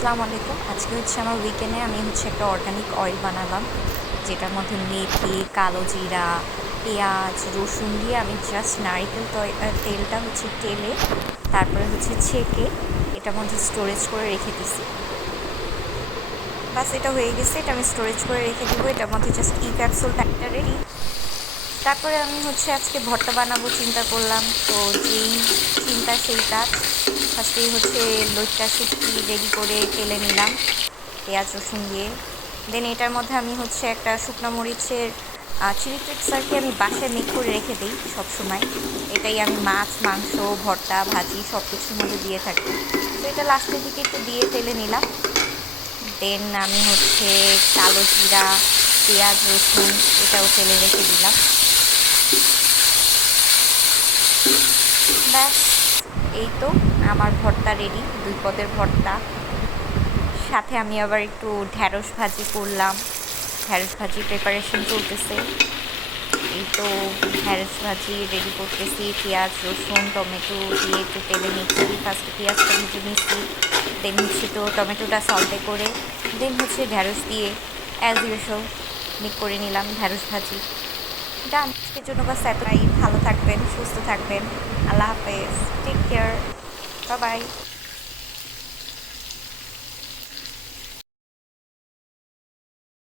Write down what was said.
আসসালামু আলাইকুম। আজকে হচ্ছে আমার উইকেন্ডে আমি হচ্ছে একটা অর্গানিক অয়েল বানালাম, যেটার মধ্যে মেথি, কালো জিরা, পেঁয়াজ, রসুন দিয়ে আমি জাস্ট নারিকেল তেলটা হচ্ছে টেলে তারপরে হচ্ছে ছেঁকে এটার মধ্যে স্টোরেজ করে রেখে দিছি। বাস এটা হয়ে গেছে, এটা আমি স্টোরেজ করে রেখে দিব। এটার মধ্যে জাস্ট ক্যাপসুল প্যাকটা রেডি। তারপরে আমি হচ্ছে আজকে ভর্তা বানাবো চিন্তা করলাম, তো যেই চিন্তা সেই কাজ। ফার্স্টেই হচ্ছে লইট্টা শুটকি রেডি করে তেলে নিলাম পেঁয়াজ রসুন দিয়ে। দেন এটার মধ্যে আমি হচ্ছে একটা শুকনো মরিচের চিলি ফ্লেক্স আর কি আমি বাসায় মেক করে রেখে দিই সবসময়। এটাই আমি মাছ মাংস ভর্তা ভাজি সব কিছুর মধ্যে দিয়ে থাকি। তো এটা লাস্টের দিকে একটু দিয়ে তেলে নিলাম। দেন আমি হচ্ছে কালো জিরা পেঁয়াজ রসুন এটাও তেলে রেখে দিলাম। ব্যাস, এই তো আমার ভর্তা রেডি, 2 পদের ভর্তা। সাথে আমি আবার একটু ঢ্যাঁড়স ভাজি করলাম, ঢ্যাঁড়স ভাজি প্রিপারেশন চলতেছে। এই তো ঢ্যাঁড়স ভাজি রেডি করতেছি, পেঁয়াজ রসুন টমেটো দিয়ে একটু তেলে নিচ্ছি। ফার্স্টে পেঁয়াজটা ভেজে নিচ্ছি, দেন হচ্ছে তো টমেটোটা সল্টে করে দেন হচ্ছে ঢ্যাঁড়স দিয়ে অ্যাজ ইউজুয়াল মিক্স করে নিলাম ঢ্যাঁড়স ভাজি। ডান। আজকের জন্য বাস এতটাই। ভালো থাকবেন, সুস্থ থাকবেন। আল্লাহ হাফেজ, টেক কেয়ার, বাই বাই।